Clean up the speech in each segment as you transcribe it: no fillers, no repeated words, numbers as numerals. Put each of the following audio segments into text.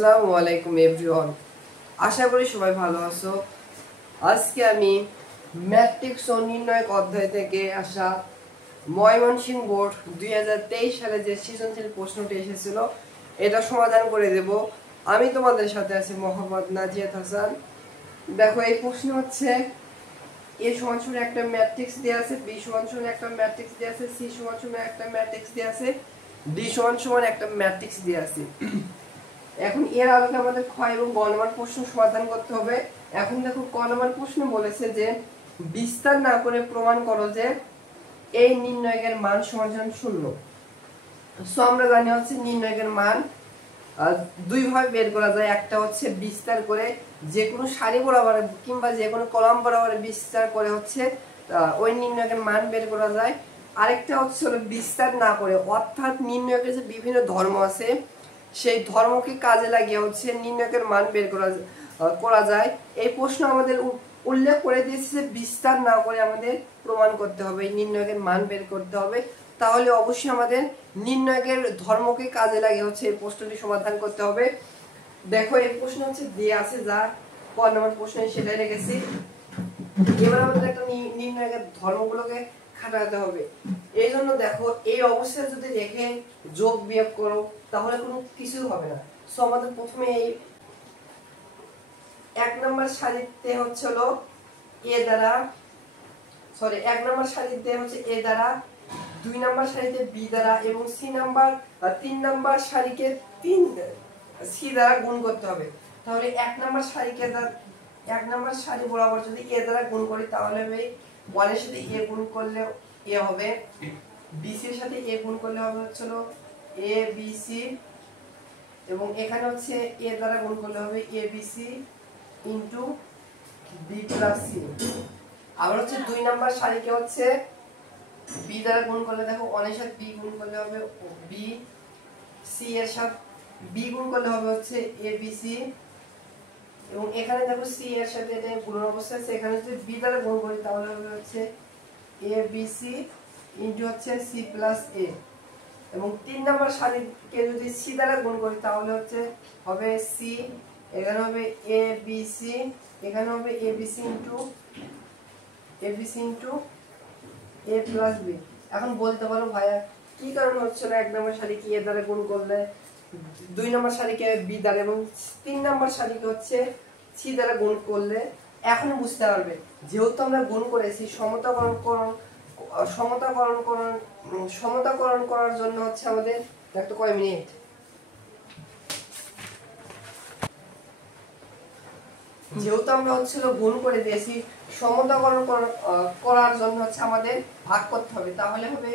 আসসালামু আলাইকুম এভরিওয়ান, আশা করি সবাই ভালো আছো। আজকে আমি ম্যাট্রিক্স ও নির্ণায়ক অধ্যায় থেকে আসা ময়মনসিংহ বোর্ড 2023 সালে যে সৃজনশীল প্রশ্নটি এসেছিল এটা সমাধান করে দেব। আমি তোমাদের সাথে আছি মোহাম্মদ নাজিয়াত হাসান। দেখো, এই প্রশ্ন হচ্ছে এ সমান সমান একটা ম্যাট্রিক্স দেয়া আছে, বি সমান সমান একটা ম্যাট্রিক্স দেয়া আছে, সি সমান সমান একটা ম্যাট্রিক্স দেয়া আছে, ডি সমান সমান একটা ম্যাট্রিক্স দেয়া আছে। এখন এর আলোকে আমাদের ক্ষয় এবং গ নম্বর প্রশ্ন সমাধান করতে হবে। এখন দেখো, ক নম্বর প্রশ্ন বলেছে যে বিস্তার না করে প্রমাণ করো যে এই নির্ণায়কের মান সমান সমান 0। সো আমরা জানি হচ্ছে নির্ণায়কের মান দুই ভাবে বের করা যায়। একটা হচ্ছে বিস্তার করে, যে কোনো সারি বরাবর কিংবা যে কোনো কলাম বরাবর বিস্তার করে হচ্ছে ওই নির্ণায়কের মান বের করা যায়। আরেকটা হচ্ছে বিস্তার না করে, অর্থাৎ নির্ণায়কের যে বিভিন্ন ধর্ম আছে সেই ধর্মকে কাজে লাগিয়ে হচ্ছে নির্ণায়কের মান বের করা যায়। এই প্রশ্ন আমাদের উল্লেখ করে দিয়েছে যে বিস্তার না করে আমাদের প্রমাণ করতে হবে, নির্ণায়কের মান বের করতে হবে। তাহলে অবশ্যই আমাদের নির্ণায়কের ধর্মকে কাজে লাগিয়ে হচ্ছে এই প্রশ্নটি সমাধান করতে হবে। দেখো, এই প্রশ্ন হচ্ছে দিয়ে আছে যা ক নম্বর প্রশ্নে সেটাই রেখেছি। এবার আমাদের একটা নির্ণায়কের ধর্মগুলোকে খাটাতে হবে। এই জন্য দেখো, এই অবস্থায় যদি রেখে যোগ বিয়োগ করো তাহলে কোনো কিছু হবে না। সো আমাদের প্রথমে এই এক নম্বর সারিতে হচ্ছে হলো এ দ্বারা, সরি, এক নম্বর সারিতে হচ্ছে এ দ্বারা, দুই নম্বর সারিতে বি দ্বারা এবং তিন নম্বর সারিকে সি দ্বারা গুণ করতে হবে। তাহলে এক নম্বর সারি বরাবর যদি এ দ্বারা গুণ করি তাহলে হবে 1 এর সাথে এ গুণ করলে এ হবে, বি সি এর সাথে এ গুণ করলে হবে হচ্ছে এ বি সি, এবং এখানে হচ্ছে এ দ্বারা গুণ করলে হবে A B C into B plus C. আবার হচ্ছে দুই নাম্বার সারিকে হচ্ছে বি দ্বারা গুণ করলে দেখো 1 এর সাথে বি গুণ করলে হবে বি, সি এর সাথে বি গুণ করলে হবে হচ্ছে এ বি সি, এবং এখানে দেখো সি এর সাথে এটা গুণন অবস্থা আছে, এখানে যদি বি দ্বারা গুণ করি তাহলে হবে হচ্ছে এ বি সি ইনটু হচ্ছে সি প্লাস এ, এবং তিন নাম্বার সারিকে যদি সি দ্বারা গুণ করি তাহলে হচ্ছে হবে সি, এখানে হবে এ বি সি, এখানে হবে A B C into a plus B. এখন বলতে পারো ভাইয়া কি কারণ হচ্ছে না এক নম্বর সারিকে এ দ্বারা গুণ করলে, দুই নম্বর সারিকে বি দ্বারা এবং তিন নম্বর সারিকে হচ্ছে সি দ্বারা গুণ করলে? এখন বুঝতে পারবে, যেহেতু আমরা গুণ করেছি সমতাকরণ করার জন্য হচ্ছে আমাদের একটা কয় মিনিট, যেহেতু আমরা হচ্ছে গুণ করে দিয়েছি, সমতাকরণ করার জন্য হচ্ছে আমাদের ভাগ করতে হবে। তাহলে হবে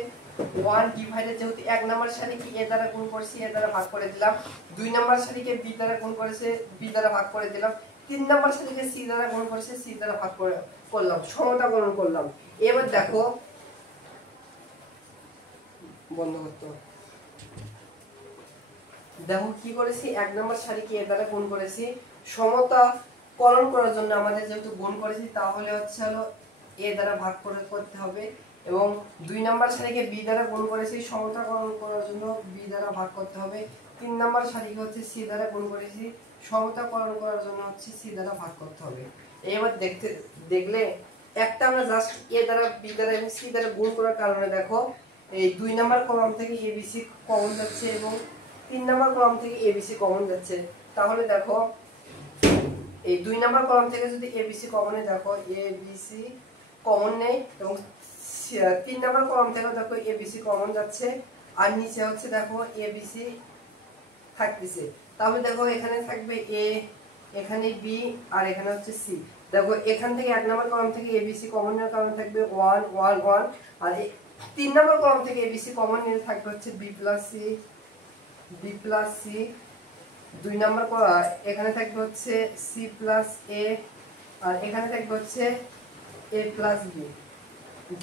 1 ডিভাইডেড, যেহেতু এক নাম্বার সারিকে এ দ্বারা গুণ করেছি এ দ্বারা ভাগ করে দিলাম, দুই নাম্বার সারিকে বি দ্বারা গুণ করেছে বি দ্বারা ভাগ করে দিলাম, তিন নাম্বার সারিকে সি দ্বারা গুণ করেছে সি দ্বারা ভাগ করলাম, সমতাকরণ করলাম। এবার দেখো, বন্ধ করতে হবে। দেখো কি করেছি, এক নাম্বার সারিকে এ দ্বারা গুণ করেছি, সমতাকরণ করার জন্য আমাদের যেহেতু গুণ করেছি তাহলে হচ্ছে হলো এ দ্বারা ভাগ করতে হবে, এবং দুই নাম্বার সারিকে বি দ্বারা গুণ করেছি, সমতাকরণ করার জন্য বি দ্বারা ভাগ করতে হবে, তিন নাম্বার সারিকে হচ্ছে সি দ্বারা গুণ করেছি, সমতাকরণ করার জন্য হচ্ছে সি দ্বারা ভাগ করতে হবে। এবার দেখলে একটা আমরা জাস্ট এ দ্বারা বি দ্বারা এবং সি দ্বারা গুণ করার কারণে দেখো এই দুই নাম্বার কলাম থেকে এবিসি কমন যাচ্ছে এবং তিন নাম্বার কলাম থেকে এবিসি কমন যাচ্ছে। তাহলে দেখো, এই দুই নাম্বার কলাম থেকে যদি এবিসি কমনে দেখো এবিসি কমন নেই, এবং তিন নাম্বার কলাম থেকে দেখো এবিসি কমন যাচ্ছে, আর নিচে হচ্ছে দেখো এবিসি থাকতেছে। তাহলে দেখো এখানে থাকবে এ, এখানে বি, আর এখানে হচ্ছে সি। দেখো এখান থেকে এক নাম্বার কলাম থেকে এবিসি কমন নেওয়ার কারণে থাকবে 1 1 1, আর তিন নাম্বার কলাম থেকে এবিসি কমন নিলে থাকবে হচ্ছে বি প্লাস সি, দুই নাম্বার এখানে থাকবে হচ্ছে সি প্লাস এ, আর এখানে থাকবে হচ্ছে এ প্লাস বি।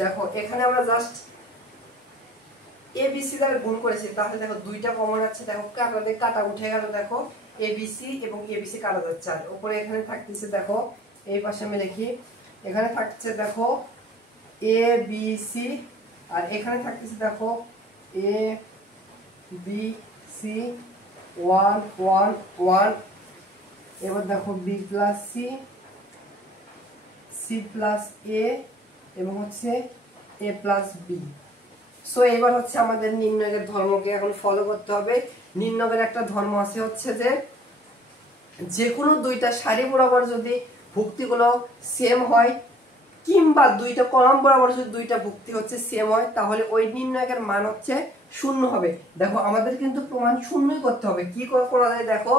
দেখো এখানে আমরা জাস্ট এবিসি দ্বারা গুণ করেছি, তাহলে দেখো দুইটা কমন আছে, দেখো কাটা উঠে গেল, দেখো এবিসি এবং এবিসি কাটা যাচ্ছে, আর উপরে এখানে থাকতেছে দেখো এই পাশে আমি লিখি, এখানে থাকছে দেখো এ বি সি, আর এখানে থাকতেছে দেখো এ বি সি 1 1 1। এবার দেখো B plus C, C plus A এবং হচ্ছে এ প্লাস বি। সো এবার হচ্ছে আমাদের নির্ণয়ের ধর্মকে এখন ফলো করতে হবে। নির্ণয়ের একটা ধর্ম আছে হচ্ছে যে কোনো দুইটা সারি বরাবর যদি ভুক্তিগুলো সেম হয় কিংবা দুইটা কলাম বরাবর যদি দুইটা ভুক্তি হচ্ছে সেম হয় তাহলে ওই নির্ণয়ের মান হচ্ছে শূন্য হবে। দেখো আমাদের কিন্তু প্রমাণ শূন্যই করতে হবে। কি করে করা যায় দেখো,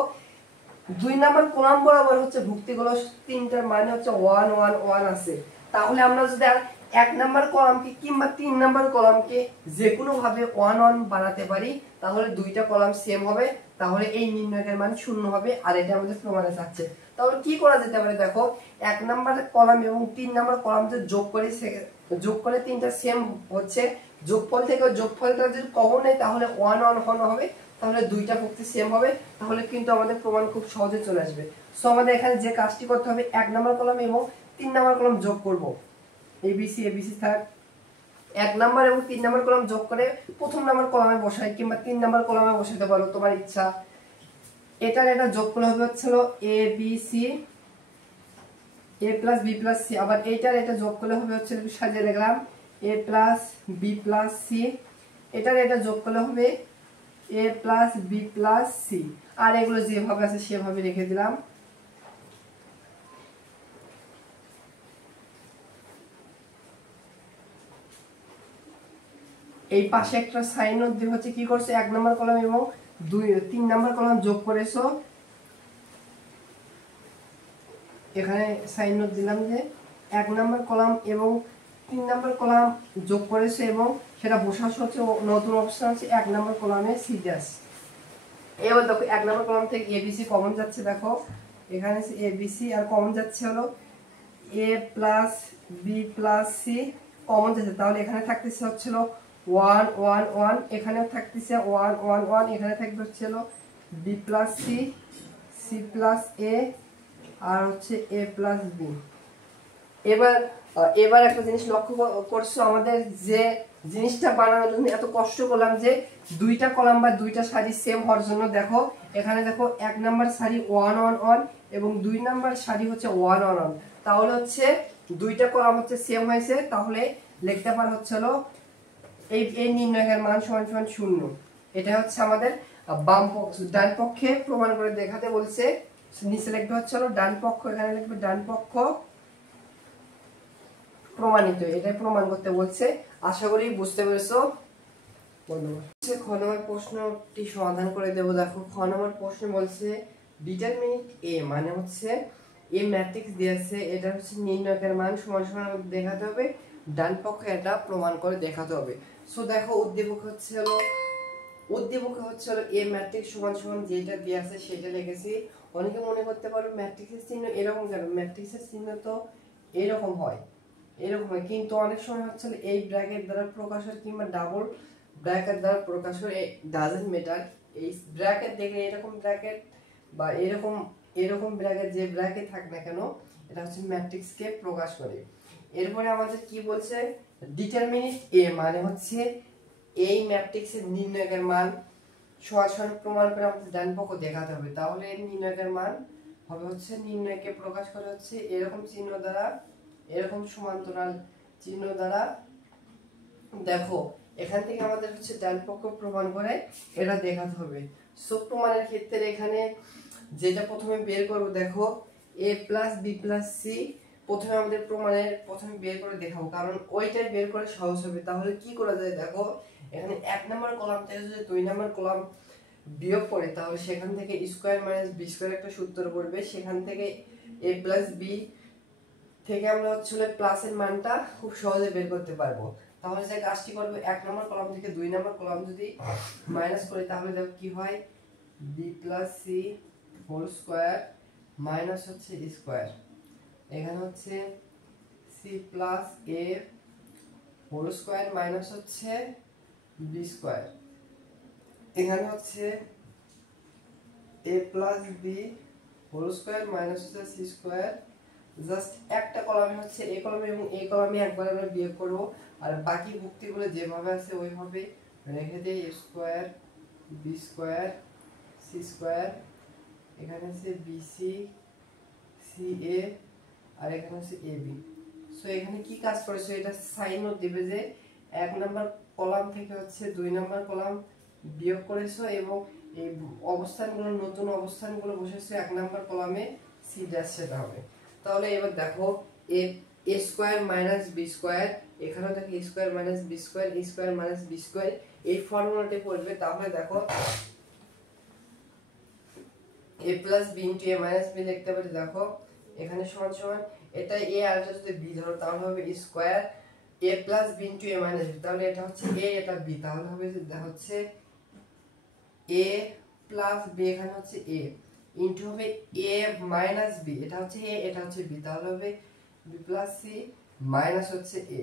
2 নাম্বার কলাম বরাবর হচ্ছে ভুক্তিগুলো তিনটার মানে হচ্ছে 1 1 1 আছে। তাহলে আমরা যদি আর 1 নাম্বার কলামকে কিংবা 3 নাম্বার কলামকে যে কোনো ভাবে 1 1 বানাতে পারি তাহলে দুইটা কলাম সেম হবে, তাহলে এই নির্ণয়ের মান শূন্য হবে। আর এটা আমাদের প্রমাণে যাচ্ছে। তাহলে কি করা যেতে পারে দেখো, 1 নাম্বার কলাম এবং 3 নাম্বার কলাম যে যোগ করে তিনটা সেম হচ্ছে, যোগফল থেকে যোগফলটা যদি কমন নেই তাহলে 1 1 1 হবে, তাহলে দুইটা ভুক্তি সেম হবে। তাহলে কিন্তু আমাদের প্রমাণ খুব সহজে চলে আসবে। সো আমাদের এখানে যে কাজটি করতে হবে, 1 নাম্বার কলাম এবং 3 নাম্বার কলাম যোগ করব। এবিসি এবিসি থাক 1 নাম্বার এবং 3 নাম্বার কলাম যোগ করে প্রথম নাম্বার কলামে বসাই কিংবা 3 নাম্বার কলামে বসাতে পারো, তোমার ইচ্ছা। এটা যোগ করলে হবে হচ্ছিল এ B C, A plus B plus C. আবার এটা যোগ করলে হবে হচ্ছে, সাজিয়ে দেখলাম, এ প্লাস বি প্লাস সি। এটা যোগ করলে হবে এ প্লাস বি প্লাস সি। আর এগুলো যেভাবে আছে সেভাবে রেখে দিলাম। এই পাশে একটা সাইন নোট দিয়ে হচ্ছে কি করছে, 1 নাম্বার কলাম এবং 3 নাম্বার কলাম যোগ করেছো। এখানে সাইন নোট দিলাম যে 1 নাম্বার কলাম এবং 3 নাম্বার কলাম যোগ করেছে এবং সেটা বসানো হচ্ছে নতুন অপশন আছে 1 নাম্বার কলামে সি দাস। এবার দেখো 1 নাম্বার কলাম থেকে এবিসি কমন যাচ্ছে, দেখো এখানে এবিসি আর কমন যাচ্ছে হলো A plus B plus C common যাচ্ছে। তাহলে এখানে থাকতেছে হচ্ছিল 1 1 1, এখানেও থাকতেছে 1 1 1, এখানে থাকবে হচ্ছিল B plus C, C plus A আর হচ্ছে এ প্লাস বি। এবার একটা জিনিস লক্ষ্য করছো, আমাদের যে জিনিসটা বানানোর জন্য এত কষ্ট করলাম যে দুইটা কলাম বা দুইটা সারি সেম হওয়ার জন্য, দেখো এখানে দেখো 1 নাম্বার সারি 1 1 1 এবং 2 নাম্বার সারি হচ্ছে 1 1 1। তাহলে হচ্ছে দুইটা কলাম হচ্ছে সেম হয়েছে, তাহলে লিখতে পার হচ্ছিল এই নির্ণয়ের মান সমান সমান 0। এটা হচ্ছে আমাদের ডান পক্ষে প্রমাণ করে দেখাতে বলছে। নিচে লিখবে হচ্ছে ডান পক্ষ, এখানে লিখবে ডান পক্ষ প্রমাণিত, এটা প্রমাণ করতে বলছে। আশা করি বুঝতে পেরেছো। খ নম্বর প্রশ্নটি সমাধান করে দেবো। দেখো খ নম্বর প্রশ্ন বলছে ডিটারমিনেন্ট এ মানে হচ্ছে এ ম্যাট্রিক্স দিয়েছে, এটা হচ্ছে নির্ণয়কের মান সমান সমান দেখাতে হবে, ডান পক্ষে এটা প্রমাণ করে দেখাতে হবে। সো দেখো উদ্দীপক হচ্ছে এ ম্যাট্রিক্স সমান সমান যেটা দিয়ে আছে সেটা লিখেছি। অনেকে মনে করতে পারো ম্যাট্রিক্সের চিহ্ন এরকম কেন, ম্যাট্রিক্সের চিহ্ন তো এরকম হয় কিন্তু অনেক সময় হচ্ছে এই ব্র্যাকেট দ্বারা প্রকাশ হয় কিংবা ডাবল ব্র্যাকেট দ্বারা প্রকাশ হয়, ডাজন্ট ম্যাটার। এই ব্র্যাকেট দেখে এরকম ব্র্যাকেট বা এরকম ব্র্যাকেট যে ব্র্যাকেট থাক না কেন, এটা হচ্ছে ম্যাট্রিক্সকে প্রকাশ করে। এরপরে আমাদের কি বলছে, ডিটারমিনেন্ট এ মানে হচ্ছে এই ম্যাট্রিক্সের নির্ণয়কের মান সমান প্রমাণ করে আমাদের ডান পক্ষ দেখাতে হবে। তাহলে এর নির্ণয়কের মান হবে হচ্ছে, নির্ণয়কে প্রকাশ করে হচ্ছে এরকম চিহ্ন দ্বারা, এরকম সমান্তরাল চিহ্ন দ্বারা। দেখো এখান থেকে আমাদের হচ্ছে ডান পক্ষ প্রমাণ করে এটা দেখাতে হবে। সো প্রমাণের ক্ষেত্রে এখানে যেটা প্রথমে বের করব, দেখো a plus B plus C প্রথমে আমাদের প্রথমে বের করে দেখাবো, কারণ ওইটাই বের করে সহজ হবে। তাহলে কি করা যায় দেখো, এখানে 1 নাম্বার কলাম থেকে যদি 2 নাম্বার কলাম বিয়োগ করে তাহলে সেখান থেকে স্কয়ার মাইনাস বি স্কয়ার একটা সূত্র পড়বে, সেখান থেকে a প্লাস বি থেকে আমরা হচ্ছে প্লাসের মানটা খুব সহজে বের করতে পারবো। তাহলে যে কাজটি করব, 1 নাম্বার কলাম থেকে 2 নাম্বার কলাম যদি মাইনাস করি তাহলে দেখো কি হয়, B plus C whole square minus হচ্ছে স্কয়ার, এখানে হচ্ছে C plus A whole square minus হচ্ছে বি স্কয়ার, এখানে হচ্ছে A plus B whole square minus হচ্ছে সি স্কয়ার। জাস্ট একটা কলামে হচ্ছে এই কলামে এবং এই কলামে একবার আমরা বিয়োগ করব, আর বাকি ভুক্তিগুলো যেভাবে আছে ওইভাবে রেখে দেই। a square B square C C square, এখানে হচ্ছে বিসি, সি এ, আর এখানে হচ্ছে এ বি। সো এখানে কি কাজ করেছে, এটা সাইন নোট দিবে যে 1 নাম্বার কলাম থেকে হচ্ছে 2 নাম্বার কলাম বিয়োগ করেছো এবং এই অবস্থানগুলো নতুন অবস্থানগুলো বসেছে 1 নাম্বার কলামে, সি ড্যাশ সেটা হবে। তাহলে এবার দেখো A A square minus B square, এখানেও দেখো A square minus B square, A square minus B square, এই ফর্মুলাটি পড়বে। তাহলে দেখো a plus B into A minus B লিখতে পারি। দেখো এখানে সমান সমান এটা এ আর এটা যদি বি ধরো তাহলে হবে a square a plus B into A minus B, তাহলে এটা হচ্ছে a, এটা বি, তাহলে হবে হচ্ছে a প্লাস বি, এখানে হচ্ছে a ইনটু হবে a মাইনাস বি, এটা হচ্ছে a, এটা হচ্ছে b, তাহলে হবে b প্লাস সি মাইনাস হচ্ছে a।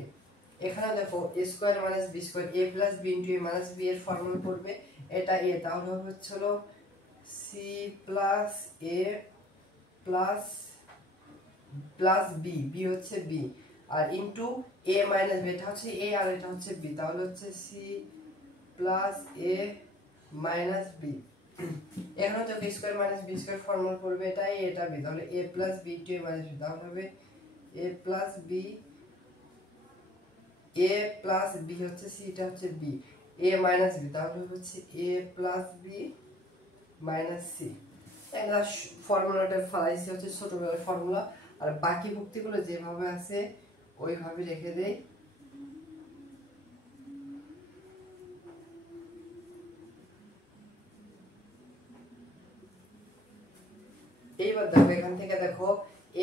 এখানে দেখো a square minus b square, a plus b into a minus b এর ফর্মুলা পড়বে, এটা a, তাহলে হবে হচ্ছে c plus a plus plus B, B হচ্ছে বি, আর ইনটু a মাইনাস বি, এটা হচ্ছে a আর এটা হচ্ছে b, তাহলে হচ্ছে c plus a minus B. এখানে তো a square minus b square formula পড়বে, এটা a এটা b, তাহলে a plus b into a minus b, তাহলে হবে a plus b, a plus b হচ্ছে c, এটা হচ্ছে b, a মাইনাস b, তাহলে হচ্ছে a plus b minus C. একটা ফর্মুলাটা ফলাইছে হচ্ছে ছোটবেলার ফর্মুলা, আর বাকি ভুক্তিগুলো যেভাবে আছে ওইভাবে রেখে দেই। এইবার দেখো এখান থেকে দেখো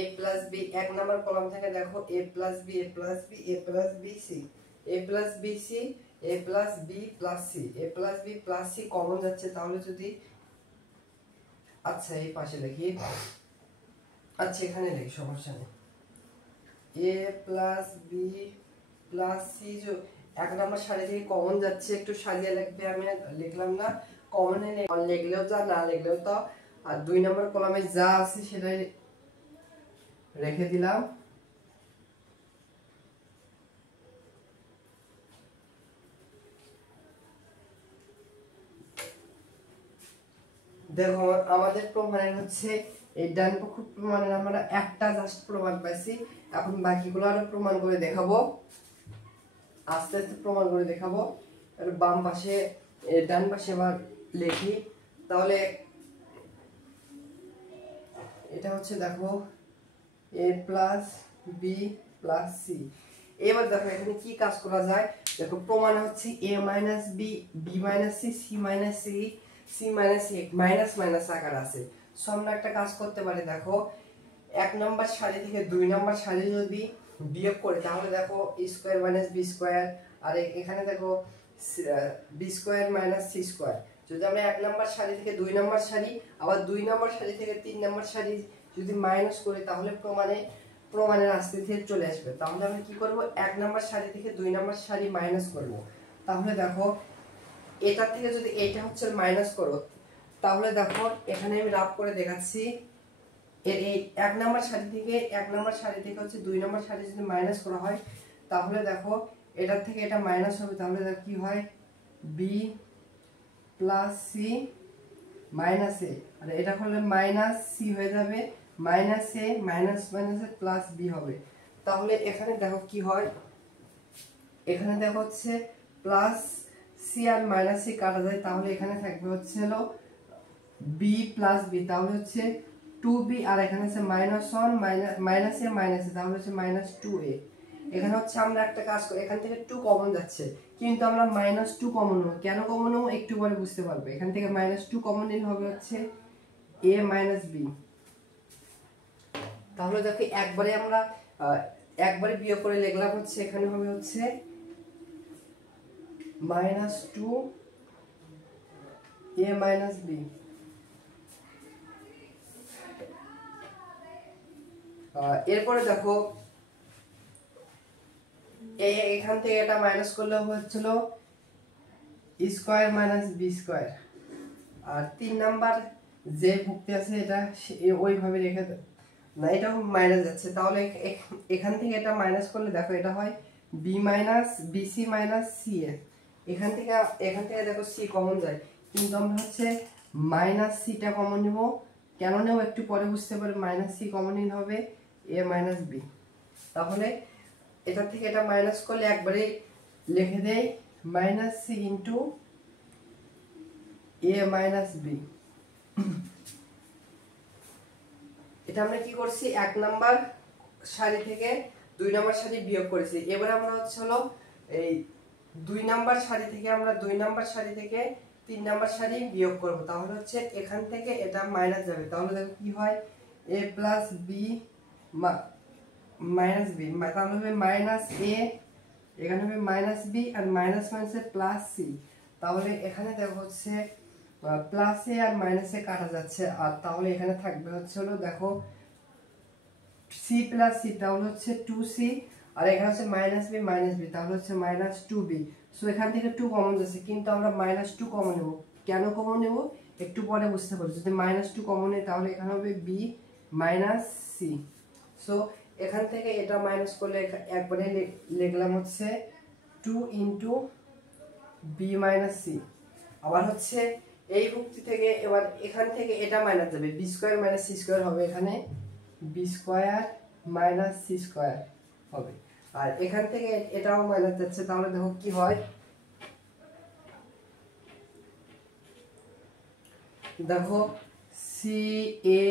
a plus b, 1 number column থেকে দেখো a plus b, a plus b, a plus b c, a plus b c, a plus b plus c, a plus b plus c common যাচ্ছে, তাহলে যদি আচ্ছা এই পাশে লিখি, আচ্ছা এখানে লিখি সমস্যা নেই, a plus b plus c, जो 1 নাম্বার সারি থেকে কমন যাচ্ছে একটু সাজিয়ে লিখবে, আমি লিখলাম না, কমন এনে লিখলেও যা না লিখলেও তো, আর 2 নাম্বার কলামে যা আছে সেটাই রেখে দিলাম। দেখো আমাদের প্রমাণের হচ্ছে এই ডান পক্ষ প্রমাণের আমরা একটা জাস্ট প্রমাণ পাইছি, এখন বাকিগুলো আরো প্রমাণ করে দেখাবো, আস্তে আস্তে প্রমাণ করে দেখাবো। আর বাম পাশে ডান পাশে আবার লিখি, তাহলে এটা হচ্ছে দেখো a plus B plus C. এবার দেখো এখানে কি কাজ করা যায়, দেখো প্রমাণ হচ্ছে a minus B, B minus C, C minus C, C minus C minus minus আকার আছে। সো আমরা একটা কাজ করতে পারি, দেখো 1 নাম্বার সারি থেকে 2 নাম্বার সারি যদি বিয়োগ করি তাহলে দেখো a square minus B square, আর এখানে দেখো B square minus C square. যদি আমরা 1 নাম্বার সারি থেকে 2 নাম্বার সারি, আবার 2 নাম্বার সারি থেকে 3 নাম্বার সারি যদি মাইনাস করি তাহলে প্রমাণের আস্তে ধীরে চলে আসবে। তাহলে আমরা কি করব, 1 নাম্বার সারি থেকে 2 নাম্বার সারি মাইনাস করব। তাহলে দেখো এটা থেকে যদি এটা হচ্ছে মাইনাস করো, তাহলে দেখো এখানে আমি রাফ করে দেখাচ্ছি, এর এই 1 নাম্বার সারি থেকে হচ্ছে 2 নাম্বার সারি যদি মাইনাস করা হয় তাহলে দেখো এটা থেকে এটা মাইনাস হবে, তাহলে দেখো কি হয় b প্লাস সি মাইনাস এ, আর এটা হলে মাইনাস সি হয়ে যাবে, মাইনাস এ মাইনাস মাইনাস এ প্লাস বি হবে। তাহলে এখানে দেখো কি হয়, এখানে দেখো হচ্ছে প্লাস সি আর মাইনাস সি কাটা যায়, তাহলে এখানে থাকবে হচ্ছে হলো বি প্লাস বি, তাহলে হচ্ছে 2b, আর এখানে আছে -1 মাইনাস এ মাইনাস এ, তাহলে হচ্ছে -2a। এখানে হচ্ছে আমরা একটা কাজ করি, এখান থেকে 2 কমন যাচ্ছে কিন্তু আমরা -2 কমন নেব, কেন কমন নেব একটু পরে বুঝতে পারবে। এখান থেকে -2 কমন নিলে হবে হচ্ছে a মাইনাস b। তাহলে দেখো একবারে আমরা একবারে বিয়োগ করে লিখলাম হচ্ছে এখানে হবে হচ্ছে -2 a মাইনাস b। এরপরে দেখো এখান থেকে এটা মাইনাস করলে হচ্ছিল স্কয়ার মাইনাস বি স্কয়ার, আর 3 নাম্বার যে ভুক্তি আছে এটা ওইভাবে রেখে না, এটা মাইনাস যাচ্ছে, তাহলে এখান থেকে এটা মাইনাস করলে দেখো এটা হয় B minus BC minus C A. এখান থেকে দেখো সি কমন যায়, কিন্তু আমরা হচ্ছে মাইনাস সিটা কমন নেব, কেন নেব একটু পরে বুঝতে পারবে। মাইনাস সি কমন নিতে হবে এ মাইনাস বি, তাহলে এটা থেকে এটা মাইনাস করলে একবারে লিখে দেই মাইনাস সি ইন্টু এ মাইনাস বি। এটা আমরা কি করছি, 1 নাম্বার সারি থেকে 2 নাম্বার সারি বিয়োগ করেছি। এবার আমরা হচ্ছে হলো এই 2 নাম্বার সারি থেকে আমরা 2 নাম্বার সারি থেকে 3 নাম্বার সারি বিয়োগ করব, তাহলে হচ্ছে এখান থেকে এটা মাইনাস যাবে। তাহলে দেখো কি হয়, a plus B minus B, তাহলে হবে মাইনাস এ, এখানে হবে মাইনাস বি, আর মাইনাস মাইনাসে প্লাস সি। তাহলে এখানে দেখো হচ্ছে প্লাস এ আর মাইনাস এ কাটা যাচ্ছে, আর তাহলে এখানে থাকবে হচ্ছে হলো দেখো সি প্লাস সি, তাহলে হচ্ছে 2c, আর এখানে হচ্ছে মাইনাস বি, তাহলে হচ্ছে মাইনাস 2b। সো এখান থেকে 2 কমন যাচ্ছে, কিন্তু আমরা মাইনাস 2 কমন নেব। কেন কমন নেব একটু পরে বুঝতে পারবো। যদি মাইনাস 2 কমন নেই তাহলে এখানে হবে বি মাইনাস সি। সো এখান থেকে এটা মাইনাস করলে একবারে লিখলাম হচ্ছে 2 ইন্টু বি মাইনাস সি। আবার হচ্ছে এই যুক্তি থেকে এবার এখান থেকে এটা মাইনাস যাবে, B square minus C square হবে, এখানে B square minus C square হবে, আর এখান থেকে এটাও মাইনাস যাচ্ছে। তাহলে দেখো কি হয়, দেখো সি এ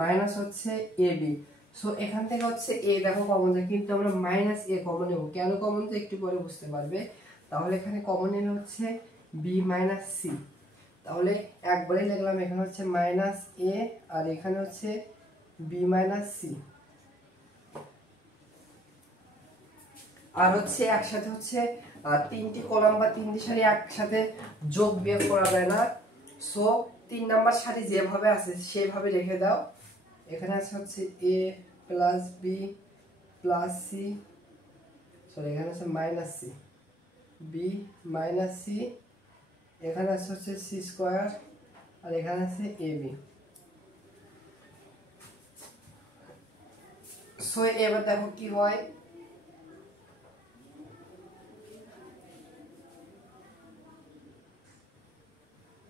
মাইনাস হচ্ছে এ বি। সো এখান থেকে হচ্ছে এ দেখো কমন যায়, কিন্তু আমরা মাইনাস এ কমন নেব। কেন কমন যায় একটু পরে বুঝতে পারবে। তাহলে এখানে কমন নিলে হচ্ছে বি মাইনাস সি, তাহলে একবারে লিখলাম এখানে হচ্ছে মাইনাস এ, আর এখানে হচ্ছে বি মাইনাস সি। আর হচ্ছে একসাথে হচ্ছে 3টি কলাম বা 3টি সারি একসাথে যোগ বিয়োগ করা যায় না। সো 3 নাম্বার সারি যেভাবে আছে সেভাবে রেখে দাও। এখানে আছে হচ্ছে A plus B plus C, sorry এখানে আছে minus C, B minus C, এখানে আছে হচ্ছে সি স্কয়ার, আর এখানে আছে এ বি। সো এবার দেখো কি হয়,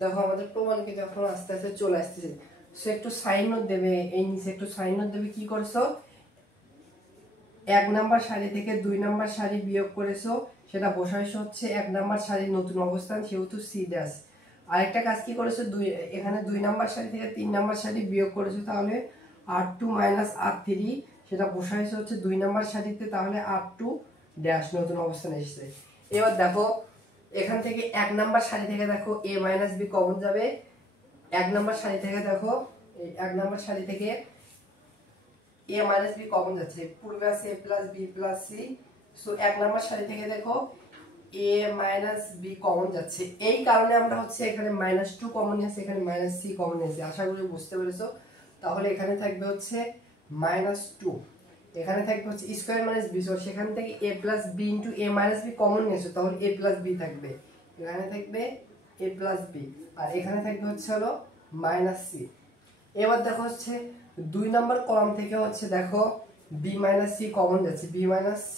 দেখো আমাদের প্রমাণ কিন্তু এখন আস্তে আস্তে চলে আসতেছে। সো একটু সাইন নোট দেবে, এই নিচে একটু সাইন নোট দেবে। কি করছো, 1 নাম্বার সারি থেকে 2 নাম্বার সারি বিয়োগ করেছো, সেটা বসাইছো হচ্ছে 1 নাম্বার সারির নতুন অবস্থান, সেহেতু সি ড্যাশ। আরেকটা কাজ কি করেছো, এখানে 2 নাম্বার সারি থেকে 3 নাম্বার সারি বিয়োগ করেছো, তাহলে r2 মাইনাস r3 সেটা বসাইছো হচ্ছে 2 নাম্বার সারিতে, তাহলে r2 ড্যাশ নতুন অবস্থানে এসেছে। এবার দেখো এখান থেকে 1 নাম্বার সারি থেকে দেখো a মাইনাস b কমন যাবে। 1 নাম্বার সারি থেকে দেখো এই 1 নাম্বার সারি থেকে a মাইনাস b কমন যাচ্ছে, পূর্বে আছে a plus b plus c। So 1 number সারি থেকে দেখো a মাইনাস b কমন যাচ্ছে, এই কারণে আমরা হচ্ছে এখানে -2 কমন নিয়েছি, এখানে -c কমন নিয়েছি। আশা করি বুঝতে পেরেছো। তাহলে এখানে থাকবে হচ্ছে -2, এখানে থাকবে হচ্ছে স্কয়ার মাইনাস b, সো সেখান থেকে a plus b into a minus b common নিয়েছো, তাহলে a প্লাস b থাকবে, এখানে থাকবে a প্লাস b, আর এখানে থাকবে হচ্ছে হলো -c। এবার দেখো হচ্ছে 2 নাম্বার কলাম থেকে হচ্ছে দেখো b মাইনাস c কমন যাচ্ছে, b মাইনাস c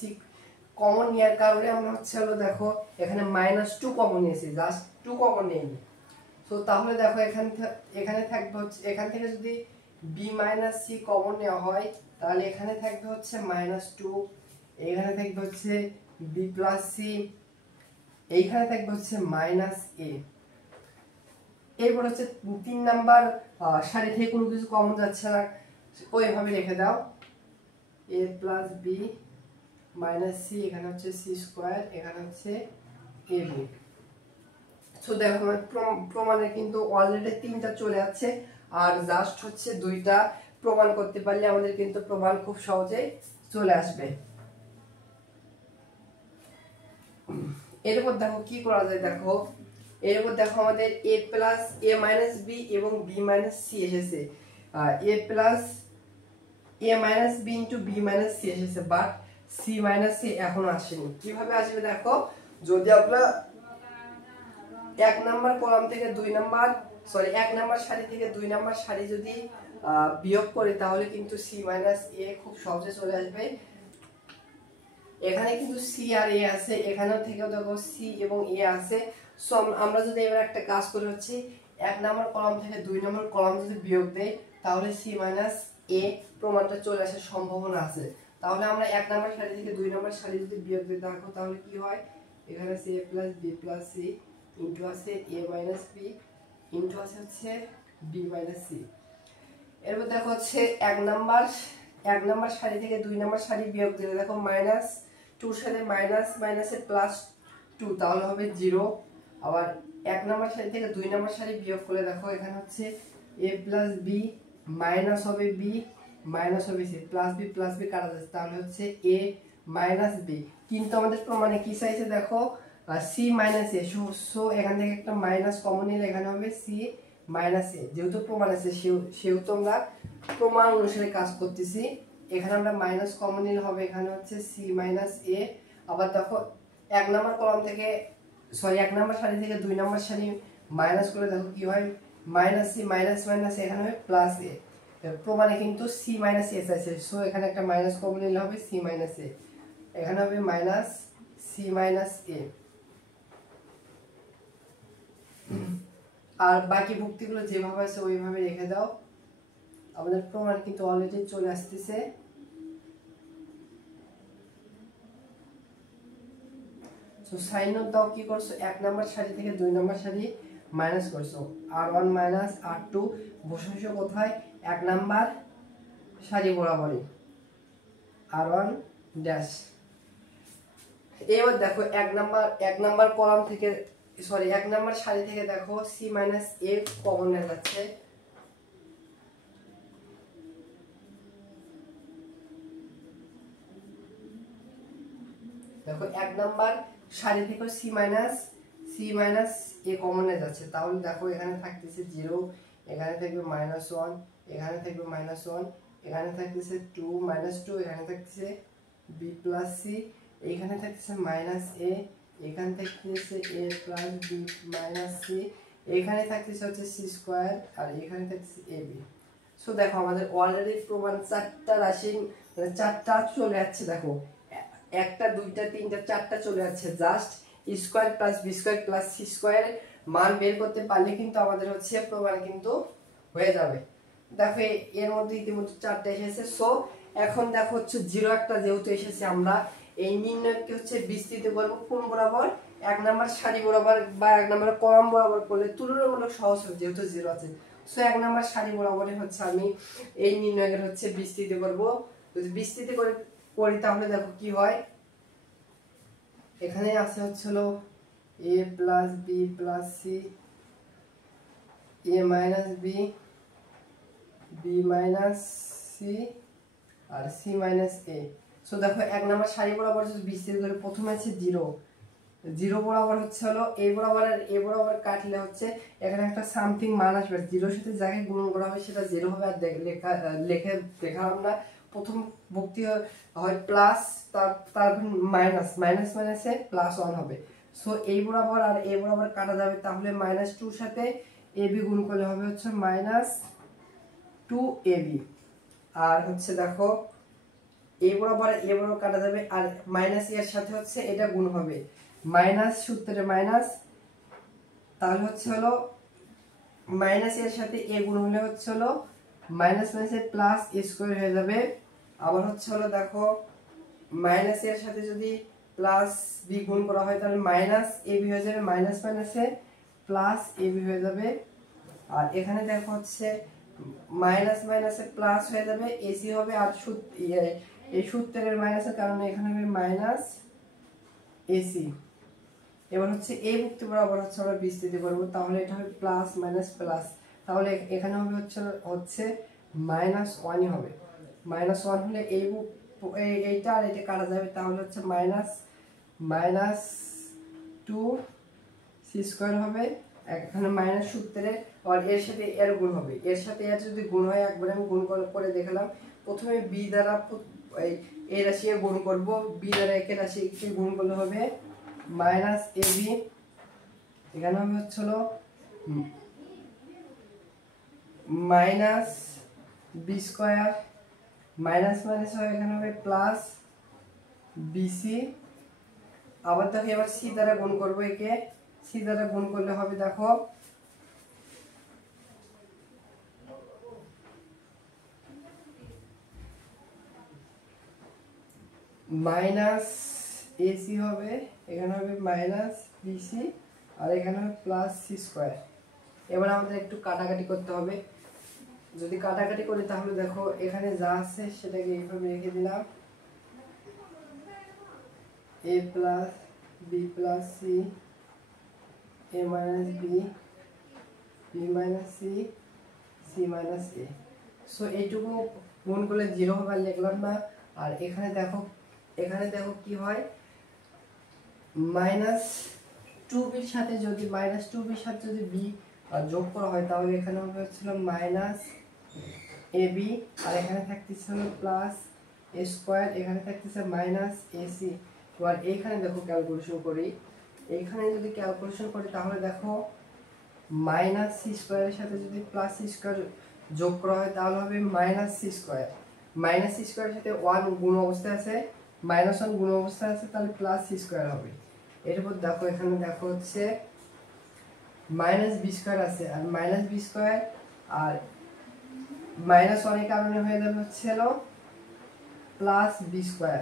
কমন নেওয়ার কারণে আমরা হচ্ছে হলো দেখো এখানে -2 কমন নিয়েছি, জাস্ট 2 কমন নিইনি। তো তাহলে দেখো এখানে থাকবে হচ্ছে, এখান থেকে যদি b মাইনাস c কমন নেওয়া হয় তাহলে এখানে থাকবে হচ্ছে -2, এখানে থাকবে হচ্ছে b প্লাস c, এইখানে থাকবে হচ্ছে -a। এরপর হচ্ছে 3 নাম্বার সারি থেকে কোনো কিছু কমন যাচ্ছে না, ওইভাবে রেখে দাও a plus b minus c, এখানে হচ্ছে c স্কয়ার, এখানে হচ্ছে ab। সো দেখো আমার প্রমাণে কিন্তু অলরেডি 3টা চলে যাচ্ছে, আর জাস্ট হচ্ছে 2টা প্রমাণ করতে পারলে আমাদের কিন্তু প্রমাণ খুব সহজেই চলে আসবে। এরপর দেখো কি করা যায়, দেখো এরপর দেখো আমাদের a plus a minus b এবং b মাইনাস c এসেছে, a plus a minus b into b minus c এসেছে, বাট c মাইনাস c এখনো আসেনি। কিভাবে আসবে দেখো, যদি আমরা 1 নাম্বার কলাম থেকে 2 নাম্বার, সরি 1 নাম্বার সারি থেকে 2 নাম্বার সারি যদি বিয়োগ করি তাহলে কিন্তু c মাইনাস a খুব সহজে চলে আসবে। এখানে কিন্তু c আর a আছে, এখানেও থেকেও দেখো c এবং a আছে। সো আমরা যদি এবার একটা কাজ করি হচ্ছে এক নম্বর কলাম থেকে 2 নম্বর কলাম যদি বিয়োগ দেই তাহলে সি মাইনাস এ প্রমাণটা চলে আসার সম্ভাবনা আছে। তাহলে আমরা এক নম্বর সারি থেকে 2 নম্বর সারি যদি বিয়োগ দিই তাহলে কি হয়, এখানে C A plus B plus C into আছে এ মাইনাস বি ইন্টু আছে হচ্ছে বি মাইনাস সি। এরপর দেখো হচ্ছে এক নাম্বার সারি থেকে 2 নাম্বার সারি বিয়োগ দিলে দেখো মাইনাস 2 সাথে মাইনাস মাইনাসে প্লাস 2 তাহলে হবে 0। আবার এক নাম্বার সারি থেকে 2 নাম্বার সারি বিয়োগ করলে দেখো এখানে হচ্ছে a প্লাস বি মাইনাস হবে বি মাইনাস হবে সি প্লাস বি কাটা যাচ্ছে তাহলে হচ্ছে a মাইনাস বি। কিন্তু আমাদের প্রমাণে কি চাইছে দেখো সি মাইনাস এ, সো এখান থেকে একটা মাইনাস কমন নিলে এখানে হবে সি মাইনাস এ। যেহেতু প্রমাণ আছে সেহেতু আমরা প্রমাণ অনুসারে কাজ করতেছি। এখানে আমরা মাইনাস কমন নিলে হবে এখানে হচ্ছে সি মাইনাস এ। আবার দেখো এক নাম্বার কলাম থেকে এক নাম্বার সারি থেকে 2 নাম্বার সারি মাইনাস করে দেখো কি হয়, মাইনাস সি মাইনাস মাইনাস এখানে হবে প্লাস এ। প্রমাণে কিন্তু সি মাইনাস এ আছে, সো এখানে একটা মাইনাস কমন নিলে হবে সি মাইনাস এ, এখানে হবে মাইনাস সি মাইনাস এ। আর বাকি ভুক্তিগুলো যেভাবে আছে ওইভাবে রেখে দাও। আমাদের প্রমাণ কিন্তু অলরেডি চলে আসতেছে। সো সাইন নোট দাও কি করছো, এক নাম্বার সারি থেকে 2 নাম্বার সারি মাইনাস করছো, r1 মাইনাস r2 বসাইছো কোথায়, এক নাম্বার সারি বরাবরই r1 ড্যাশ। এবার দেখো এক নাম্বার কলাম থেকে এক নাম্বার সারি থেকে দেখো সি মাইনাস এ কমন নিয়ে যাচ্ছে, দেখো এক নাম্বার সারি থেকে সি মাইনাস এ কমন নিয়ে যাচ্ছে, তাহলে দেখো এখানে থাকতেছে 0, এখানে থাকবে -1, এখানে থাকবে -1, এখানে থাকতেছে 2 -2, এখানে থাকতেছে বি প্লাস সি, এখানে থাকতেছে মাইনাস এ, এখানে থাকতেছে এ প্লাস বি মাইনাস সি, এখানে থাকতেছে হচ্ছে সি স্কয়ার, আর এখানে থাকতেছে এ বি। সো দেখো আমাদের অলরেডি প্রমাণ 4টা রাশি 4টা চলে যাচ্ছে, দেখো 1টা 2টা 3টা 4টা চলে যাচ্ছে। Just square plus B square plus C square মান বের করতে পারলে কিন্তু আমাদের হচ্ছে প্রমাণ কিন্তু হয়ে যাবে। দেখো এর মধ্যে ইতিমধ্যে 4টা এসেছে। সো এখন দেখো হচ্ছে 0 একটা যেহেতু এসেছে, আমরা এই নির্ণয়কে হচ্ছে বিস্তৃত করব কোন বরাবর, এক নাম্বার সারি বরাবর বা এক নাম্বার কলাম বরাবর করলে তুলনামূলক সহজ হবে যেহেতু 0 আছে। সো এক নাম্বার সারি বরাবরই হচ্ছে আমি এই নির্ণয়ের হচ্ছে বিস্তৃত করব। যদি বিস্তৃত করি তাহলে দেখো কি হয়, এখানে আছে হচ্ছে হলো a plus B plus C, a minus B, B minus C, আর সি মাইনাস এ। সো দেখো এক নাম্বার সারি বরাবর যদি বিস্তৃত করে প্রথমে আছে 0 বরাবর হচ্ছে হলো এ বরাবর, আর এ বরাবর কাটলে হচ্ছে এখানে একটা সামথিং মান আসবে, 0 সাথে যাকে গুণ করা হয় সেটা 0 হবে। আর দেখালাম না প্রথম ভুক্তি হয় প্লাস, তারপর মাইনাসে প্লাস 1 হবে। সো এই বরাবর আর এ বরাবর কাটা যাবে, তাহলে -2 সাথে এ বি গুণ করলে হবে হচ্ছে -2 এ বি। আর হচ্ছে দেখো এ বরাবর কাটা যাবে, আর মাইনাস এর সাথে হচ্ছে এটা গুণ হবে, মাইনাস সূত্রে মাইনাস, তাহলে হচ্ছে হলো মাইনাস এর সাথে এ গুণ হলে হচ্ছে হলো মাইনাস মাইনাসে প্লাস এ স্কয়ার হয়ে যাবে। আবার হচ্ছে হলো দেখো মাইনাস এর সাথে যদি প্লাস বি গুণ করা হয় তাহলে মাইনাস এ বি হয়ে যাবে, মাইনাস মাইনাসে প্লাস এ বি হয়ে যাবে। আর এখানে দেখো হচ্ছে মাইনাস মাইনাসে প্লাস হয়ে যাবে, এসি হবে। আর এই সূত্রের মাইনাসের কারণে এখানে হবে মাইনাস এসি। এবার হচ্ছে এই ভুক্তি বরাবর হচ্ছে আমরা বিস্তৃত করব, তাহলে এটা হবে প্লাস মাইনাস প্লাস, তাহলে এখানে হবে হচ্ছে -1ই হবে। -1 হলে এইটা আর এটা কাটা যাবে, তাহলে হচ্ছে -2 সি স্কয়ার হবে। এখানে মাইনাস সূত্রে আর এর সাথে এর গুণ হবে, এর সাথে এর যদি গুণ হয় একবারে আমি গুণ করে দেখালাম। প্রথমে বি দ্বারা এই রাশি গুণ করব, বি দ্বারা একে রাশি গুণ করলে হবে মাইনাস এ বি, এখানে হবে হচ্ছে হলো minus B square, minus minus হয় এখানে হবে প্লাস বিসি। আবার দেখো এবার সি দ্বারা গুণ করবো, একে সি দ্বারা গুণ করলে হবে দেখো মাইনাস এসি হবে, এখানে হবে মাইনাস বিসি, আর এখানে হবে প্লাস সি স্কোয়ার। এবার আমাদের একটু কাটাকাটি করতে হবে। যদি কাটাকাটি করি তাহলে দেখো এখানে যা আছে সেটাকে এইভাবে রেখে দিলাম, A plus B plus C, A minus B, B minus C, C minus A. So এইটুকু গুণ করলে 0 হবে, আর লিখলাম না। আর এখানে দেখো কি হয়, মাইনাস টু বির সাথে যদি বি যোগ করা হয় তাহলে এখানে হচ্ছিল মাইনাস এ বি, আর এখানে থাকতেছিল প্লাস এ স্কোয়ার, এখানে থাকতেছে মাইনাস এসি। এবার এইখানে দেখো ক্যালকুলেশন করি, এইখানে যদি ক্যালকুলেশন করি তাহলে দেখো মাইনাস সি স্কোয়ারের সাথে যদি প্লাস সি স্কোয়ার যোগ করা হয় তাহলে হবে minus C square. Minus C স্কোয়ারের সাথে 1 গুণ অবস্থায় আছে, মাইনাস 1 গুণ অবস্থায় আছে, তাহলে প্লাস সি স্কোয়ার হবে। এরপর দেখো এখানে দেখো হচ্ছে মাইনাস বি স্কোয়ার আছে, আর মাইনাস বি স্কোয়ার আর মাইনাস 1 এর কারণে হয়ে যাবে হচ্ছে প্লাস বি স্কোয়ার।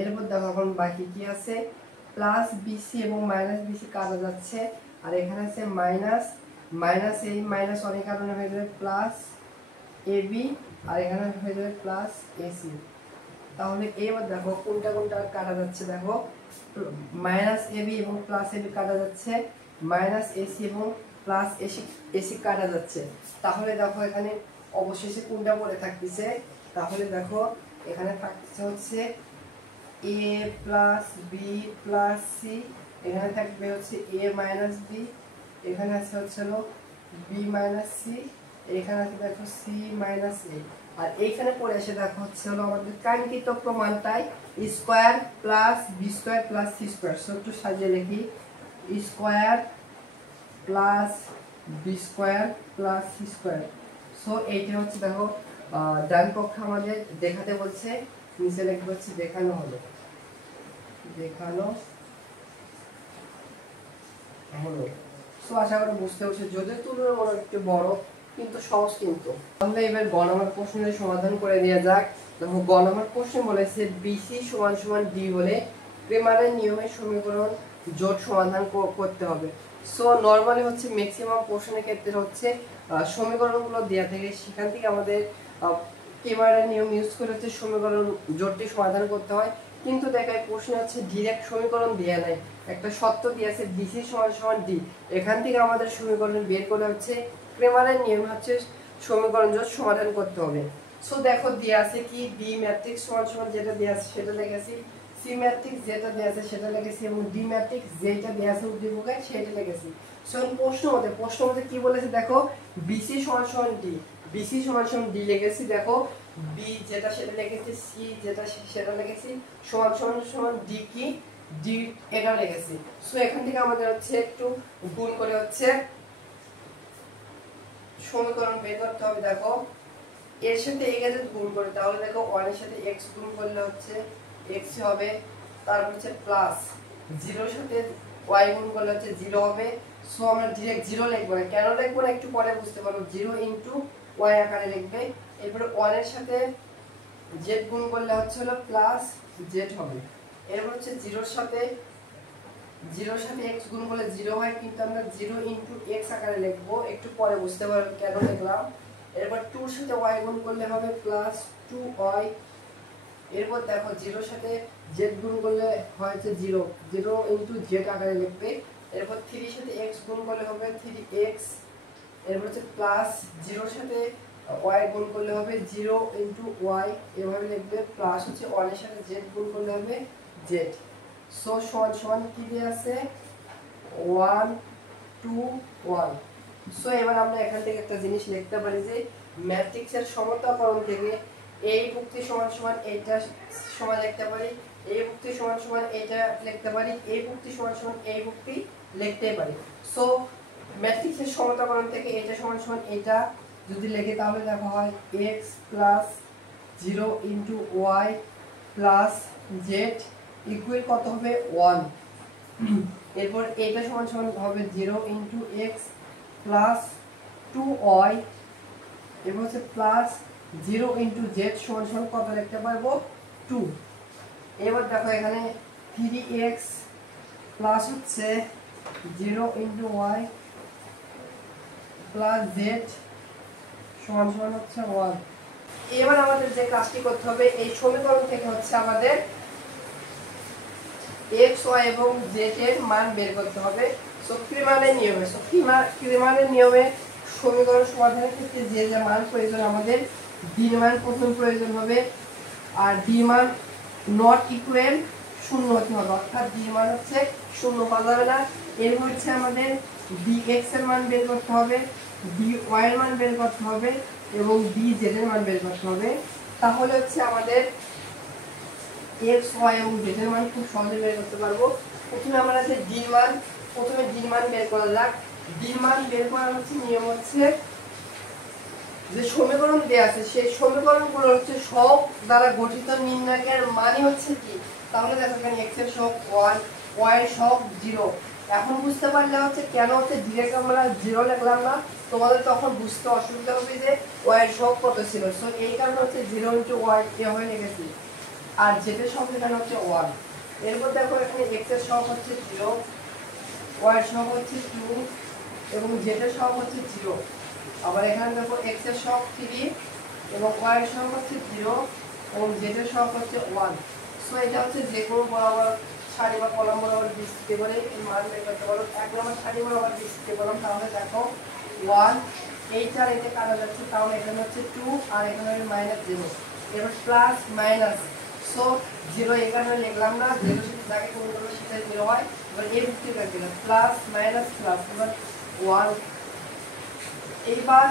এরপর দেখো এখন বাকি কি আছে, প্লাস বিসি এবং মাইনাস বিসি কাটা যাচ্ছে, আর এখানে আছে মাইনাস এই মাইনাস 1 এর কারণে হয়ে যাবে প্লাস এবি, আর এখানে হয়ে যাবে প্লাস এসি। তাহলে এবার দেখো কোনটা কাটা যাচ্ছে, দেখো মাইনাস এবি এবং প্লাস এবি কাটা যাচ্ছে, মাইনাস এসি এবং প্লাস এসি কাটা যাচ্ছে। তাহলে দেখো এখানে অবশেষে কোনটা পড়ে থাকতেছে, তাহলে দেখো এখানে থাকতেছে হচ্ছে A plus B plus C, এখানে থাকবে হচ্ছে এ মাইনাস বি, এখানে আছে হচ্ছে বি মাইনাস সি, এখানে আছে দেখো সি মাইনাস এ। আর এইখানে পড়ে এসে দেখো হচ্ছে আমাদের কাঙ্ক্ষিত প্রমাণটাই square plus B square plus C square. So একটু সাজিয়ে লিখি, square plus B square plus C square. So এইটা হচ্ছে দেখো ডান পক্ষে আমাদের দেখাতে বলছে, নিচে লিখতে হচ্ছে দেখানো হলো, সো আশা করি বুঝতে পারছো, যদিও তুলনামূলক একটু বড় কিন্তু সহজ। কিন্তু তাহলে এবার গ নম্বর প্রশ্নের সমাধান করে দেওয়া যাক। দেখো গ নম্বর প্রশ্ন বলেছে বিসি সমান সমান ডি হলে ক্রেমারের নিয়মের সমীকরণ জোট সমাধান করতে হবে। সো নরমালি হচ্ছে ম্যাক্সিমাম প্রশ্নের ক্ষেত্রে হচ্ছে সমীকরণগুলো দেওয়া থাকে, সেখান থেকে আমাদের ক্রেমারের নিয়ম ইউজ করে হচ্ছে সমীকরণ জোটটি সমাধান করতে হয়। কিন্তু দেখায় প্রশ্ন হচ্ছে ডিরেক্ট সমীকরণ দেয়া নাই, একটা সত্য দিয়ে আছে বিসি সমান সমান ডি, এখান থেকে আমাদের সমীকরণ বের করে হচ্ছে ক্রেমারের নিয়ম হচ্ছে সমীকরণ জোট সমাধান করতে হবে। সো দেখো দেয়া আছে কি বি ম্যাট্রিক্স সমান সমান যেটা দেয়া আছে সেটা লিখেছি, সি ম্যাট্রিক্স যেটা দেয়া আছে সেটা লিখেছি, এবং ডি ম্যাট্রিক্স যেটা দেয়া আছে উদ্দীপকে সেটা লিখেছি। সো প্রশ্ন মতে কি বলেছে দেখো বিসি সমান সমান ডি, বিসি সমান সমান ডি লিখেছি, দেখো বি যেটা সেটা লিখেছি, সি যেটা সেটা লিখেছি, সমান সমান সমান ডি কি ডি এটা লিখেছি। সো এখান থেকে আমাদের হচ্ছে একটু গুণ করে হচ্ছে সমীকরণ বের করতে হবে। দেখো এর সাথে a যদি গুণ করে তাহলে দেখো 1 এর সাথে x গুণ করলে হচ্ছে x হবে, তারপর হচ্ছে প্লাস 0 এর সাথে y গুণ করলে হচ্ছে 0 হবে। সো আমরা ডাইরেক্ট 0 লিখব না, কেন লিখব না একটু পরে বুঝতে পারবো, 0 y আকারে লিখবে। এরপর 1 এর সাথে z গুণ করলে হচ্ছে প্লাস z হবে। এরপর হচ্ছে 0 এর সাথে x গুণ করলে 0 হয়, কিন্তু আমরা 0 x আকারে লিখব, একটু পরে বুঝতে পারবেন কেন লিখলাম। এরপর 2 এর সাথে y গুণ করলে হবে প্লাস 2y। এরপর দেখো 0 এর সাথে z গুণ করলে হয় যে 0 z আকারে লিখবে। এরপর 3 এর সাথে x গুণ করলে হবে 3x। এরপর হচ্ছে প্লাস 0 এর সাথে y গুণ করলে হবে 0 y, এভাবে লিখবে। প্লাস হচ্ছে 1 এর সাথে z গুণ করলে হবে z। সো সমান সমান কি দিয়ে আছে 1 2 1। সো এবার আমরা এখান থেকে একটা জিনিস লিখতে পারি যে ম্যাট্রিক্সের সমতাকরণ থেকে এই ভুক্তি সমান সমান এইটা সমান লিখতে পারি, এই ভুক্তি সমান সমান এইটা লিখতে পারি, এই ভুক্তি সমান সমান এই ভুক্তি লিখতে পারি। সো ম্যাট্রিক্সের সমতাকরণ থেকে এটা সমান সমান এটা যদি লিখি তাহলে দেখো হয় x plus 0 y plus z equal কত হবে 1। এরপর এটা সমান সমান হবে 0 x প্লাস 2y, এরপর হচ্ছে প্লাস 0 ইন্টু জেড সমান সমান কত লিখতে পারবো 2। এবার দেখো এখানে 3x প্লাস হচ্ছে 0 ইন্টু ওয়াই প্লাস জেড সমান সমান হচ্ছে 1। এবার আমাদের যে কাজটি করতে হবে এই সমীকরণ থেকে হচ্ছে আমাদের x y এবং z এর মান বের করতে হবে। সো ক্রিমানের নিয়মে ক্রিমানের নিয়মে সমীকরণ সমাধানের ক্ষেত্রে যে যে মান প্রয়োজন আমাদের d মান প্রথম প্রয়োজন হবে, আর d মান নট ইকুয়াল 0 হতে হবে, অর্থাৎ d মান হচ্ছে 0 হওয়া যাবে না। এর হচ্ছে আমাদের dx এর মান বের করতে হবে, dy এর মান বের করতে হবে এবং dz এর মান বের করতে হবে। তাহলে হচ্ছে আমাদের x y এবং z এর মান খুব সহজে বের করতে পারবো। প্রথমে আমরা যে d মান বের করা যাক। d মান বের করার হচ্ছে নিয়ম হচ্ছে যে সমীকরণ দেয়া আছে সেই সমীকরণগুলো হচ্ছে সহগ দ্বারা গঠিত নির্ণায়কের মানই হচ্ছে কি। তাহলে দেখো এখানে x এর সহগ 1, y এর সহগ 0। এখন বুঝতে পারলে হচ্ছে কেন হচ্ছে ডিরেক্ট আমরা 0 লিখলাম না, তোমাদের তখন বুঝতে অসুবিধা হবে যে y এর সহগ কত ছিল। সো এই কারণে হচ্ছে 0 * y এভাবে লিখেছি, আর z এর সহগ এখানে হচ্ছে 1। এরপর দেখো এখানে x এর সহগ হচ্ছে 0, y এর সহগ হচ্ছে 2 এবং z এর সহগ হচ্ছে 0। আবার এখানে দেখো x এর সহগ 3 এবং y এর সহগ হচ্ছে 0 এবং z এর সহগ হচ্ছে 1। সো এটা হচ্ছে যে কোনো বরাবর সারি বা কলাম বরাবর বিস্তৃত করে এর মান বের করতে পারো। এক নম্বর সারি বরাবর বিস্তৃত করলাম, তাহলে দেখো 1 এইটার এতে কাটা যাচ্ছে, তাহলে এখানে হচ্ছে 2 আর এখানে হবে -0। এবার প্লাস মাইনাস, সো 0 এখানে লিখলাম না, 0 সাথে যাকে গুণ করলে সেটা 0 হয়। এবার এই ভিত্তি করে দিলাম প্লাস মাইনাস প্লাস, এবার 1। এইবার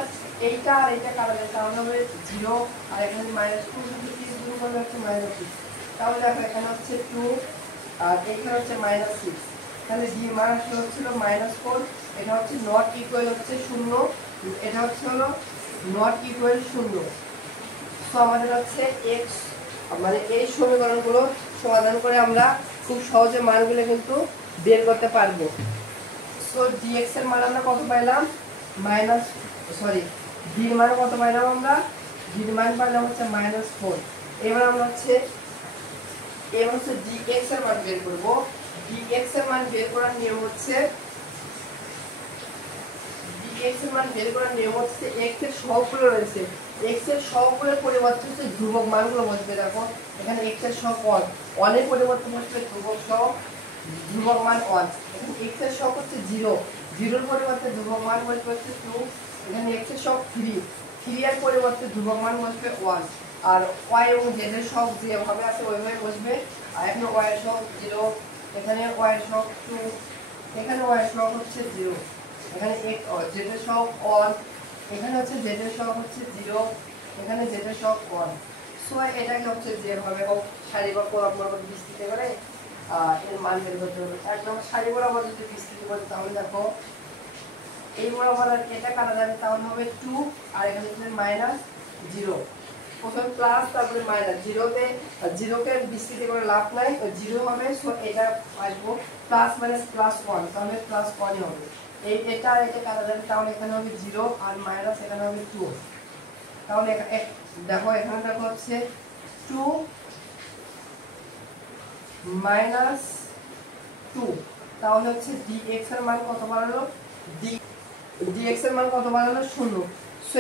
এইটা আর এইটা কাটা যাচ্ছে, তাহলে হবে 0 আর এখানে -2 সাথে 3 গুণ করলে হচ্ছে -6। তাহলে দেখো এখানে হচ্ছে 2 আর এখানে হচ্ছে -6। তাহলে d মান হচ্ছিল -4, এটা হচ্ছে নট ইকুয়াল হচ্ছে 0, এটা হচ্ছে হলো নট ইকুয়াল 0। সো আমাদের হচ্ছে x মানে এই সমীকরণগুলো সমাধান করে আমরা খুব সহজে মানগুলো কিন্তু বের করতে পারবো। সো dx এর মান আমরা কত পাইলাম d এর মান কত পাইলাম আমরা, d এর মান পাইলাম হচ্ছে -4। এবার আমরা হচ্ছে dx এর মান বের করব। dx এর মান বের করার নিয়ম হচ্ছে x এর সহগগুলো রয়েছে, x এর সহগগুলোর পরিবর্তে হচ্ছে ধ্রুবক মানগুলো বসবে। দেখো এখানে x এর সহগ 1 এর পরিবর্তে বসবে ধ্রুবক মান 1। এখানে x এর সহগ হচ্ছে 0, 0 এর পরিবর্তে ধ্রুবক মান বসবে হচ্ছে 2। এখানে x এর সহগ 3 এর পরিবর্তে ধ্রুবক মান বসবে 1। আর y এবং z এর সহগ যেভাবে আছে ওইভাবে বসবে। আর এখানে y এর সহগ 0, এখানে y এর সহগ 2, এখানে y এর সহগ হচ্ছে 0, এখানে z এর সহগ 1, এখানে হচ্ছে z এর সহগ হচ্ছে 0, এখানে z এর সহগ 1। সো এটাকে হচ্ছে যেভাবে হোক সারি বা কলাম বরাবর বিস্তৃত করে এর মান বের করতে হবে। এক নম্বর সারি বরাবর যদি বিস্তৃত করি তাহলে দেখো এই বরাবর আর এটা কাটা যাবে, তাহলে হবে 2 আর এখানে হচ্ছে -0। প্রথমে প্লাস তারপরে মাইনাস, 0 কে বিস্তৃত করে লাভ নাই, 0 হবে। সো এটা আসবো প্লাস মাইনাস প্লাস 1, তাহলে প্লাস 1 হবে। এটা আর এটা কাটা যাবে, তাহলে এখানে হবে 0 আর মাইনাস এখানে হবে 2। তাহলে দেখো এখানে দেখো হচ্ছে 2 - 2, তাহলে হচ্ছে dx এর মান কত বাড়ালো, dx এর মান কত বাড়ালো 0। সো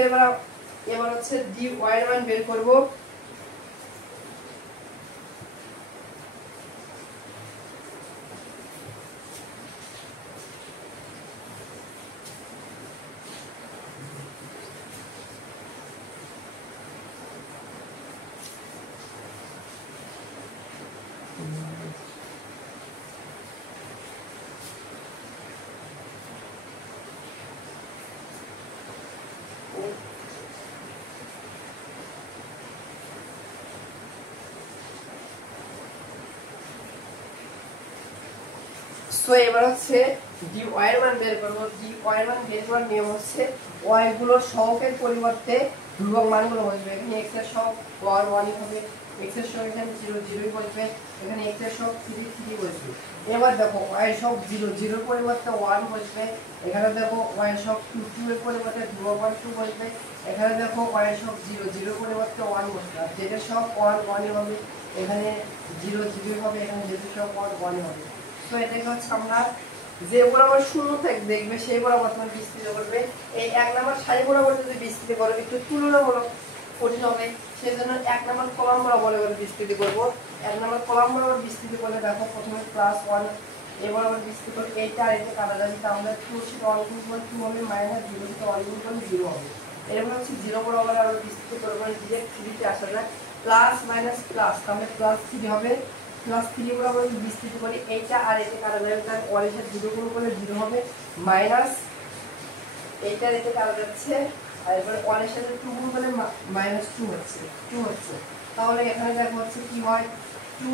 এবার হচ্ছে dy এর মান বের করব। সো এবার হচ্ছে dy এর মান বের করব। dy এর মান বের করার নিয়ম হচ্ছে y গুলোর সহগের পরিবর্তে ধ্রুবক মানগুলো বসবে। এখানে x এর সব 1 1 হবে, x এর সব এখানে 0 0 বসবে, এখানে x এর সব 3 3 বসবে। এবার দেখো y এর সব 0 0 এর পরিবর্তে 1 বসবে, এখানে দেখো y এর সব 2 2 এর পরিবর্তে ধ্রুবক মান 2 বসবে, এখানে দেখো y এর সব 0 0 এর পরিবর্তে 1 বসবে, আর z এর সব 1 1 হবে, এখানে 0 0 হবে, এখানে z এর সব 1 1 হবে। তো এটাকে হচ্ছে আমরা যে বরাবর শূন্য থেকে দেখবে সেই বরাবর তুমি বিস্তৃত করবে। এই এক নাম্বার সারি বরাবর যদি বিস্তৃত করো একটু তুলনামূলক কঠিন হবে, সেজন্য এক নাম্বার কলাম বরাবর বিস্তৃত করব। এক নাম্বার কলাম বরাবর বিস্তৃত করলে দেখো প্রথমে +1 এ বরাবর বিস্তৃত করে এইটা আর এটা কাটা যাবে, তাহলে 2 থেকে 1 গুণ করলে 2 হবে, -0 থেকে 1 গুণ করলে 0 হবে। এরপর হচ্ছে 0 বরাবর আরো বিস্তৃত করব, মানে ডিরেক্ট 3 তে আসা যায়, প্লাস মাইনাস প্লাস, তাহলে +3 হবে, +3 বরাবর বিস্তৃত করি এইটা আর এটা কাটা যাবে, তার 1 এর সাথে 0 গুণ করলে 0 হবে, মাইনাস এইটা আর এটা কাটা যাচ্ছে, আর এবারে 1 এর সাথে 2 গুণ করলে -2 হচ্ছে 2 হচ্ছে। তাহলে এখানে দেখো হচ্ছে কি হয় 2,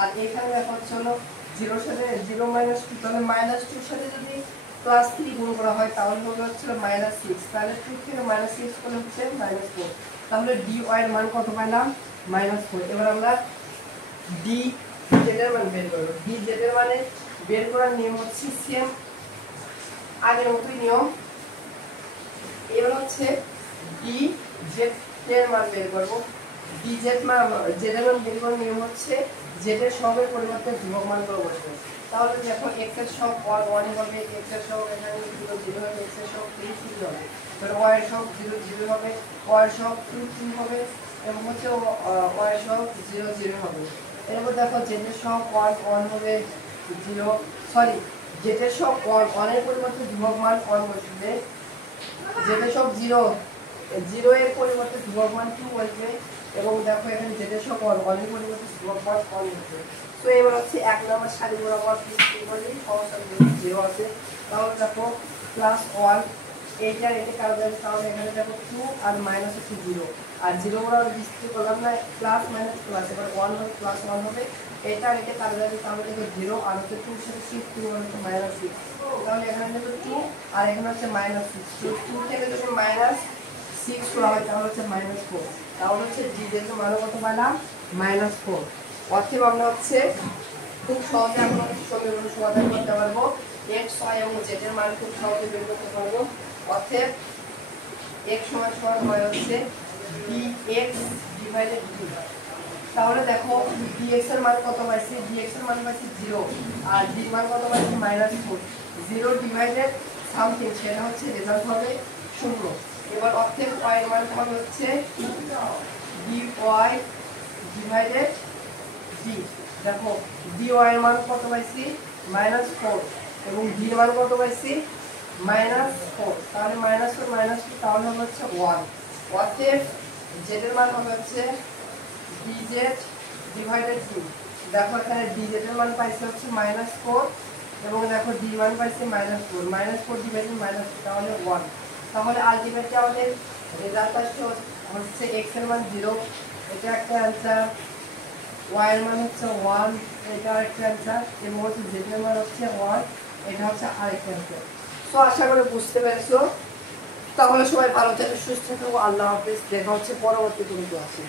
আর এখানে দেখো হচ্ছে হলো 0 এর সাথে 0 -2, তাহলে -2 এর সাথে যদি +3 গুণ করা হয় তাহলে হবে হচ্ছে -6, তাহলে 2 থেকে -6 করলে হচ্ছে -4, তাহলে dy এর মান কত পাইলাম -4। এবার আমরা dz এর মান বের করব। dz এর মানে বের করার নিয়ম হচ্ছে সেম আগের মতই নিয়ম। এবার হচ্ছে dz এর মান বের করব। dz মান z এর মান বের করার নিয়ম হচ্ছে z এর সবের পরিবর্তে ধ্রুবক মান করে বসবে। তাহলে দেখো x এর সব 1 1 হবে, x এর সব এখানে 0 0 হবে, x এর সব 3 3 হবে, তাহলে y এর সব 0 0 হবে, y এর সব 2 2 হবে, এবং হচ্ছে y এর সব 0 0 হবে। এরপর দেখো z এর সব 1 1 হবে, 0 সরি z এর সব 1 1 এর পরিবর্তে ধ্রুবক মান 1 বসবে, z এর সব 0 0 এর পরিবর্তে ধ্রুবক মান 2 বসবে, এবং দেখো এখানে z এর সব 1 1 এর পরিবর্তে ধ্রুবক মান 1 বসবে। তো এবার হচ্ছে এক নাম্বার সারি বরাবর বিস্তৃত করলে সমস্যা 0 আছে, তাহলে দেখো +1 এইটা এটা কাটা যাবে, তাহলে এখানে দেখো 2 আর মাইনাস হচ্ছে 0, আর 0 বরাবর বিস্তৃত করলাম না, প্লাস মাইনাস প্লাস, এবার 1 হবে +1 হবে, এটা আর এটা কাটা যাবে, তাহলে দেখো 0 আর হচ্ছে 2 এর সাথে 6 2 হচ্ছে -6, তাহলে এখানে দেখো 2 আর এখানে হচ্ছে -6, তো 2 থেকে যদি -6 করা হয় তাহলে হচ্ছে -4, তাহলে হচ্ছে dz এর মান কত পেলাম -4। অতএব আমরা হচ্ছে খুব সহজে আমরা সমীকরণ সমাধান করতে পারবো, x y এবং z এর মান খুব সহজে বের করতে পারবো। অতএব x সমান হয় হচ্ছে dx ডিভাইডেড d। তাহলে দেখো dx এর মান কত পাইছি, dx এর মান পাইছি 0, আর d এর মান কত পাইছি -4, 0 ডিভাইডেড সামথিং, সেটা হচ্ছে রেজাল্ট হবে 0। এবার অতএব y এর মান হবে হচ্ছে dy ডিভাইডেড d। দেখো dy এর মান কত পাইছি -4, এবং d এর মান কত পাইছি -4, তাহলে -4 -2, তাহলে হবে হচ্ছে 1। অতএব z এর মান হবে হচ্ছে dz ডিভাইডেড d। দেখো এখানে dz এর মান পাইছি হচ্ছে -4, এবং দেখো d মান পাইছি -4, -4 ডিভাইডেড -2, তাহলে 1। তাহলে আলটিমেটলি আমাদের রেজাল্ট আসছে হচ্ছে x এর মান 0, এটা একটা অ্যানসার, y এর মান হচ্ছে 1, এটা আরেকটা অ্যানসার, এবং হচ্ছে z এর মান হচ্ছে 1, এটা হচ্ছে আরেকটা অ্যানসার। তো আশা করি বুঝতে পেরেছো। তাহলে সবাই ভালো থাকো, সুস্থ থাকো, আল্লাহ হাফেজ, দেখা হচ্ছে পরবর্তী কোনো ক্লাসে।